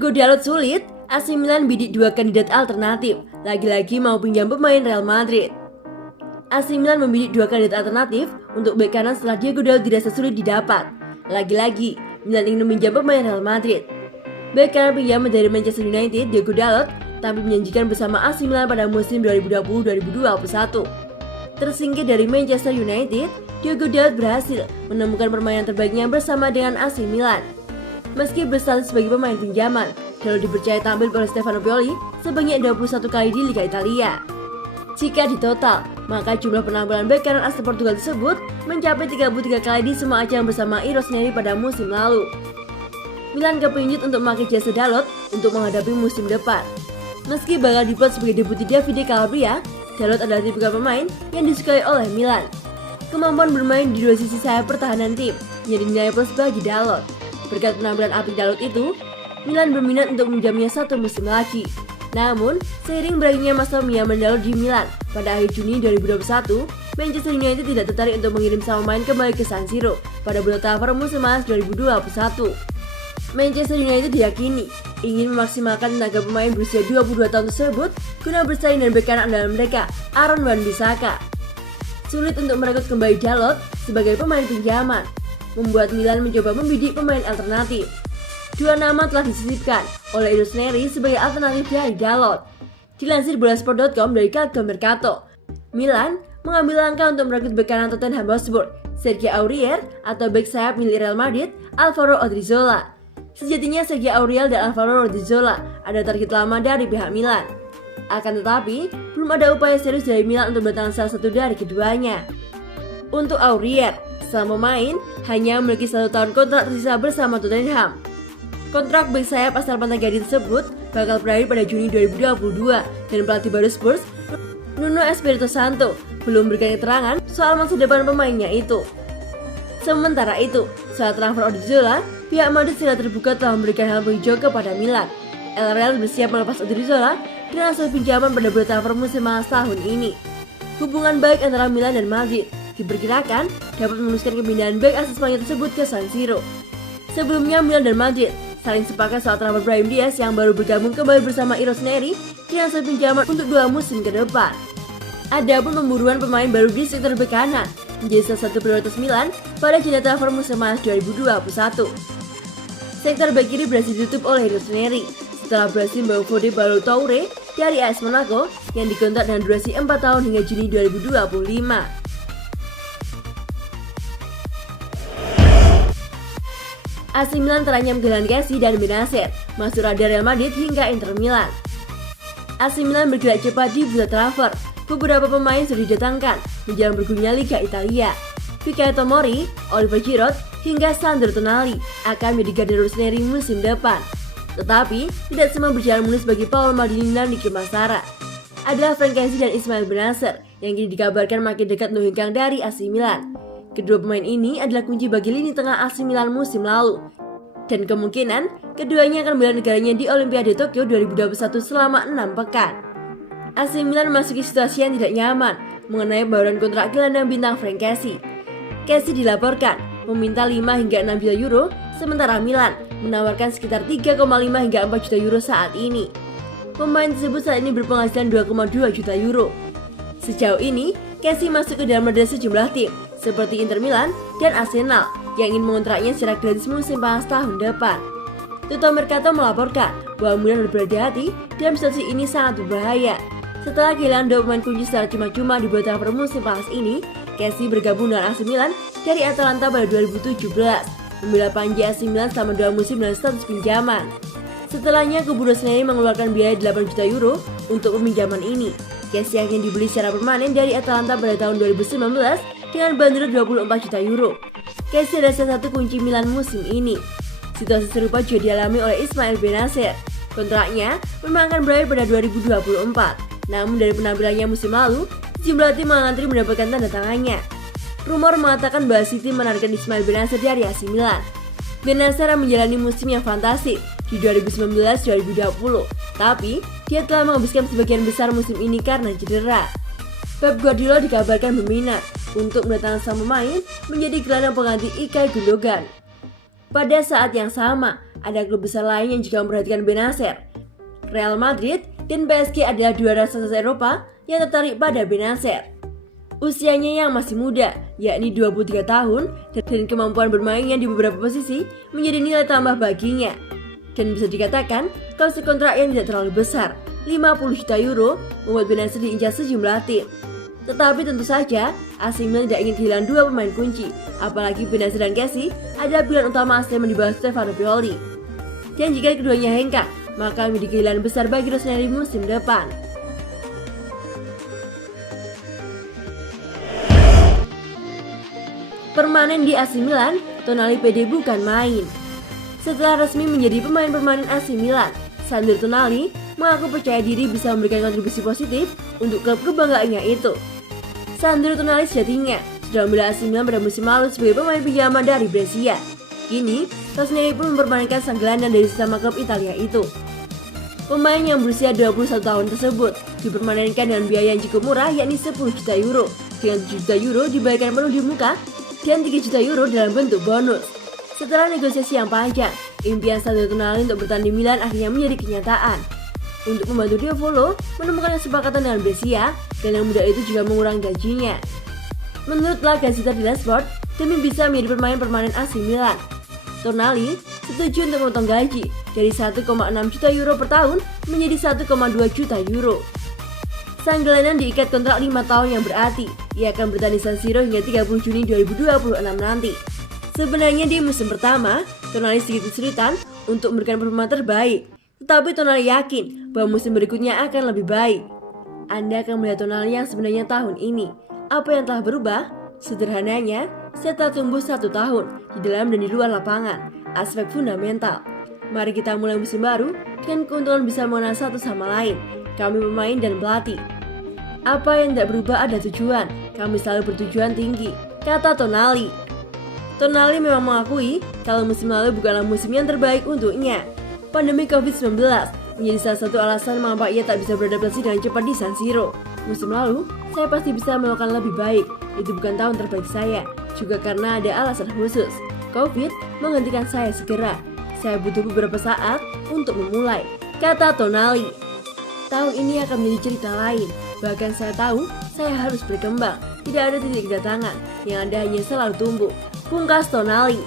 Diogo Dalot sulit, AC Milan bidik dua kandidat alternatif, lagi-lagi mau pinjam pemain Real Madrid. AC Milan membidik dua kandidat alternatif untuk bek kanan setelah Diogo Dalot dirasa sulit didapat. Lagi-lagi, Milan ingin meminjam pemain Real Madrid. Bek kanan pinjaman dari Manchester United, Diogo Dalot, tampil menjanjikan bersama AC Milan pada musim 2020-2021. Tersingkir dari Manchester United, Diogo Dalot berhasil menemukan permainan terbaiknya bersama dengan AC Milan. Meski berstatus sebagai pemain pinjaman, Dalot dipercaya tampil oleh Stefano Pioli sebanyak 21 kali di Liga Italia. Jika ditotal, maka jumlah penampilan bek kanan asal Portugal tersebut mencapai 33 kali di semua ajang bersama Rossoneri pada musim lalu. Milan kepincut untuk memakai jasa Dalot untuk menghadapi musim depan. Meski bakal diplot sebagai deputi Davide Calabria, Dalot adalah tipikal pemain yang disukai oleh Milan. Kemampuan bermain di dua sisi sayap pertahanan tim menjadi nilai plus bagi Dalot. Berkat penampilan apik Dalot itu, Milan berminat untuk meminjamnya satu musim lagi. Namun, seiring berakhirnya masa pinjaman Dalot di Milan pada akhir Juni 2021, Manchester United tidak tertarik untuk mengirim sang pemain kembali ke San Siro pada bulan Oktober musim panas 2021. Manchester United diyakini ingin memaksimalkan tenaga pemain berusia 22 tahun tersebut guna bersaing dengan bek kanan andalan mereka, Aaron Wan-Bissaka. Sulit untuk merekrut kembali Dalot sebagai pemain pinjaman, membuat Milan mencoba membidik pemain alternatif. Dua nama telah disisipkan oleh Rossoneri sebagai alternatif dari Dalot. Dilansir Bolasport.com dari Calcio Mercato, Milan mengambil langkah untuk merekrut bek kanan Tottenham Hotspur, Sergio Aurier, atau bek sayap milik Real Madrid, Alvaro Odriozola. Sejatinya Sergio Aurier dan Alvaro Odriozola ada target lama dari pihak Milan. Akan tetapi, belum ada upaya serius dari Milan untuk mendatangkan salah satu dari keduanya. Untuk Aurier, sang pemain hanya memiliki 1 tahun kontrak tersisa bersama Tottenham. Kontrak bek sayap asal Pantai Gading tersebut bakal berakhir pada Juni 2022 dan pelatih baru Spurs, Nuno Espirito Santo, belum memberikan keterangan soal masa depan pemainnya itu. Sementara itu, saat transfer Odriozola, pihak Madrid secara terbuka telah memberikan lampu hijau kepada Milan. El Real bersiap melepas Odriozola dengan hasil pinjaman pada bulan transfer musim panas tahun ini. Hubungan baik antara Milan dan Madrid diperkirakan dapat meneruskan kepindahan bek asal Spanyol tersebut ke San Siro. Sebelumnya Milan dan Madrid saling sepakat soal transfer Brahim Diaz yang baru bergabung kembali bersama Rossoneri dengan hasil pinjaman untuk 2 musim ke depan. Adapun pemburuan pemain baru di sektor bek kanan menjadi salah satu prioritas Milan pada jendela transfer musim panas 2021. Sektor bek kiri berhasil ditutup oleh Rossoneri setelah berhasil membawa Fode Ballo-Touré dari AS Monaco yang dikontrak dengan durasi 4 tahun hingga Juni 2025. AC Milan terancam kehilangan Kessie dan Benacer masuk radar Real Madrid hingga Inter Milan. AC Milan bergerak cepat di bursa transfer. Beberapa pemain sudah didatangkan menjelang bergulirnya Liga Italia. Fikayo Tomori, Oliver Giroud, hingga Sandro Tonali akan menjadi garda Rossoneri musim depan. Tetapi, tidak semua berjalan mulus bagi Paolo Maldini dan Nicky Massara. Adalah Franck Kessie dan Ismail Benacer yang kini dikabarkan makin dekat untuk hengkang dari AC Milan. Kedua pemain ini adalah kunci bagi lini tengah AC Milan musim lalu. Dan kemungkinan, keduanya akan membela negaranya di Olimpiade Tokyo 2021 selama 6 pekan. AC Milan memasuki situasi yang tidak nyaman mengenai pembayaran kontrak gelandang bintang Franck Kessie. Kessie dilaporkan meminta 5 hingga 6 juta euro, sementara Milan menawarkan sekitar 3,5 hingga 4 juta euro saat ini. Pemain tersebut saat ini berpenghasilan 2,2 juta euro. Sejauh ini, Kessie masuk ke dalam radar sejumlah tim seperti Inter Milan dan Arsenal yang ingin mengontraknya secara gratis musim panas tahun depan. Tutto Mercato melaporkan bahwa Milan harus berhati-hati dalam situasi ini sangat berbahaya. Setelah kehilangan 2 pemain kunci secara cuma-cuma di bulan transfer musim panas ini, Kessie bergabung dengan AC Milan dari Atalanta pada 2017, membela panji AC Milan selama 2 musim dengan status pinjaman. Setelahnya, kubu Rossoneri mengeluarkan biaya 8 juta euro untuk peminjaman ini. Kessie akhirnya dibeli secara permanen dari Atalanta pada tahun 2019 dengan bandrol 24 juta euro. Kessie adalah salah satu kunci Milan musim ini. Situasi serupa juga dialami oleh Ismail Benacer. Kontraknya memang akan berakhir pada 2024. Namun dari penampilannya musim lalu, sejumlah tim mengantri mendapatkan tanda tangannya. Rumor mengatakan bahwa City menargetkan Ismail Benacer dari AC Milan. Benacer menjalani musim yang fantastik di 2019-2020, tapi dia telah menghabiskan sebagian besar musim ini karena cedera. Pep Guardiola dikabarkan berminat untuk mendatangkan sang pemain menjadi gelandang pengganti Ilkay Gundogan. Pada saat yang sama, ada klub besar lain yang juga memperhatikan Benacer. Real Madrid dan PSG adalah dua raksasa Eropa yang tertarik pada Benacer. Usianya yang masih muda, yakni 23 tahun, dan kemampuan bermainnya di beberapa posisi menjadi nilai tambah baginya. Dan bisa dikatakan, klausul kontrak yang tidak terlalu besar, 50 juta euro, membuat Benacer diincar sejumlah tim. Tetapi tentu saja, AC Milan tidak ingin kehilangan dua pemain kunci, apalagi Benacer dan Kessie adalah pilihan utama AC Milan di bawah Stefano Pioli. Dan jika keduanya hengkang, maka menjadi kehilangan besar bagi Rossoneri musim depan. Permanen di AC Milan, Tonali PD bukan main. Setelah resmi menjadi pemain permanen AC Milan, Sandro Tonali mengaku percaya diri bisa memberikan kontribusi positif untuk klub kebanggaannya itu. Sandro Tonali sejatinya sudah membela AC Milan pada musim lalu sebagai pemain pinjaman dari Brescia. Kini, Rossoneri pun mempermainkan sang gelandang dari sesama klub Italia itu. Pemain yang berusia 21 tahun tersebut dipermanenkan dengan biaya yang cukup murah, yakni 10 juta euro, dengan 7 juta euro dibayarkan penuh di muka dan 3 juta euro dalam bentuk bonus. Setelah negosiasi yang panjang, impian Sandro Tonali untuk bertahan di Milan akhirnya menjadi kenyataan. Untuk membantu Diavolo menemukan kesepakatan dengan Brescia, dan yang muda itu juga mengurangi gajinya. Menurut La Gazzetta dello Sport, demi bisa menjadi pemain permanen AC Milan, Tonali setuju untuk memotong gaji dari 1,6 juta euro per tahun menjadi 1,2 juta euro. Sang gelandang diikat kontrak 5 tahun yang berarti ia akan bertahan di San Siro hingga 30 Juni 2026 nanti. Sebenarnya di musim pertama, Tonali sedikit kesulitan untuk memberikan performa terbaik, tetapi Tonali yakin bahwa musim berikutnya akan lebih baik. Anda akan melihat Tonali yang sebenarnya tahun ini. Apa yang telah berubah? Sederhananya, saya telah tumbuh 1 tahun di dalam dan di luar lapangan, aspek fundamental. Mari kita mulai musim baru dengan keuntungan bisa mengenal satu sama lain, kami pemain dan pelatih. Apa yang tidak berubah ada tujuan, kami selalu bertujuan tinggi, kata Tonali. Tonali memang mengakui kalau musim lalu bukanlah musim yang terbaik untuknya. Pandemi COVID-19 menjadi salah satu alasan mengapa ia tak bisa beradaptasi dengan cepat di San Siro. Musim lalu, saya pasti bisa melakukan lebih baik. Itu bukan tahun terbaik saya, juga karena ada alasan khusus. COVID menghentikan saya segera. Saya butuh beberapa saat untuk memulai, kata Tonali. Tahun ini akan menjadi cerita lain. Bahkan saya tahu saya harus berkembang. Tidak ada titik kedatangan, yang ada hanya selalu tumbuh, pungkas Tonali.